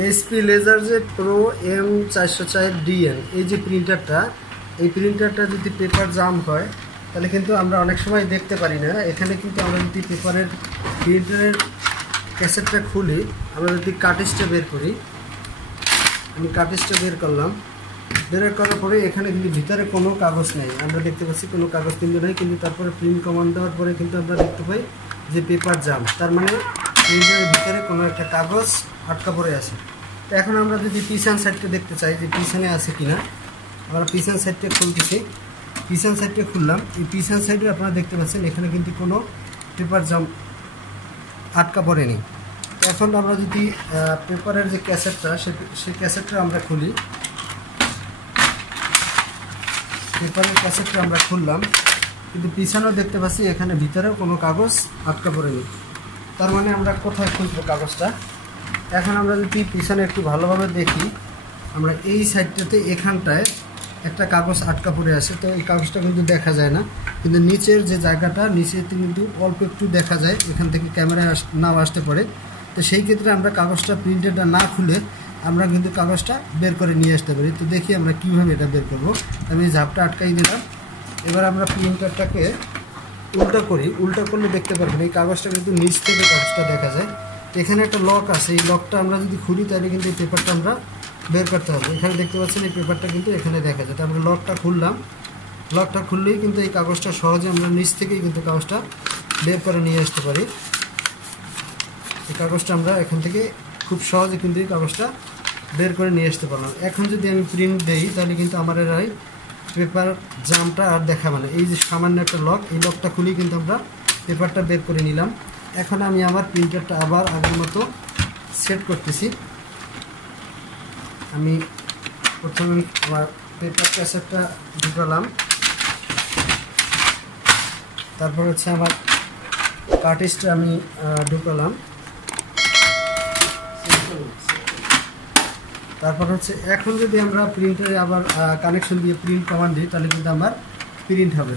HP লেজারজেট pro M404DN এই যে প্রিন্টারটা, এই প্রিন্টারটা যদি পেপার জাম হয় তাহলে কিন্তু আমরা অনেক সময় দেখতে পারি না। এখানে কিন্তু আমরা যদি প্রিন্টারের ক্যাসেটটা খুলি, আমরা যদি কার্ট্রিজটা বের করি, আমি কার্ট্রিজটা বের করলাম, বের করার পরে এখানে কিন্তু ভিতরে কোনো কাগজ নেই, আমরা দেখতে পাচ্ছি কোনো কাগজ কিন্তু নেই। কিন্তু তারপরে প্রিন্ট কমান্ড দেওয়ার পরে কিন্তু আমরা দেখতে পাই যে পেপার জাম, তার মানে প্রিন্টারের ভিতরে কোনো একটা কাগজ আটকা পড়ে আছে। তো এখন আমরা যদি পিছন সাইডটা দেখতে চাই যে পিছনে আছে কিনা, আমরা পিছন সাইডটা খুলতেছি, পিছন সাইডটা খুললাম। এই পিছন সাইডে আপনারা দেখতে পাচ্ছেন এখানে কিন্তু কোনো পেপার জাম আটকা পড়েনি। এখন আমরা যদি পেপারের যে ক্যাসেটটা, সেই ক্যাসেটটা আমরা খুলি, পেপারের ক্যাসেটটা আমরা খুললাম, কিন্তু পিছনেও দেখতে পাচ্ছি এখানে ভিতরেও কোনো কাগজ আটকা পড়েনি। তার মানে আমরা কোথায় খুলবো কাগজটা? এখন আমরা যদি পিছনে একটু ভালোভাবে দেখি, আমরা এই সাইডটাতে এখানটায় একটা কাগজ আটকা পড়ে আছে। তো এই কাগজটা কিন্তু দেখা যায় না, কিন্তু নিচের যে জায়গাটা, নিচেতে কিন্তু অল্প একটু দেখা যায়, এখান থেকে ক্যামেরায় নাও আসতে পারে। তো সেই ক্ষেত্রে আমরা কাগজটা, প্রিন্টারটা না খুলে আমরা কিন্তু কাগজটা বের করে নিয়ে আসতে পারি। তো দেখি আমরা কীভাবে এটা বের করব। আমি ঝাপটা আটকাই দিলাম। এবার আমরা প্রিন্টারটাকে উল্টো করি, উল্টো করলে দেখতে পারবেন এই কাগজটা কিন্তু নিচ থেকে কাগজটা দেখা যায়। এখানে একটা লক আছে, এই লকটা আমরা যদি খুলি তাহলে কিন্তু এই পেপারটা আমরা বের করতে হবে। এখানে দেখতে পাচ্ছেন এই পেপারটা কিন্তু এখানে দেখা যায়। তারপরে লকটা খুললাম, লকটা খুললেই কিন্তু এই কাগজটা সহজে আমরা নিচ থেকেই কিন্তু কাগজটা বের করে নিয়ে আসতে পারি। এই কাগজটা আমরা এখান থেকে খুব সহজে কিন্তু এই কাগজটা বের করে নিয়ে আসতে পারলাম। এখন যদি আমি প্রিন্ট দেই তাহলে কিন্তু আমার এই পেপার জামটা আর দেখাবে না। এই যে সামান্য একটা লক, এই লকটা খুলেই কিন্তু আমরা পেপারটা বের করে নিলাম। এখন আমি আমার প্রিন্টারটা আবার আগের মতো সেট করতেছি। আমি প্রথমে আমার পেপার ক্যাসেটটা ঢুকালাম, তারপর হচ্ছে আমার কার্ট্রিজটা আমি ঢুকালাম, তারপর হচ্ছে এখন যদি আমরা প্রিন্টারে আবার কানেকশন দিয়ে প্রিন্ট কমান্ড দিই তাহলে কিন্তু আমার প্রিন্ট হবে।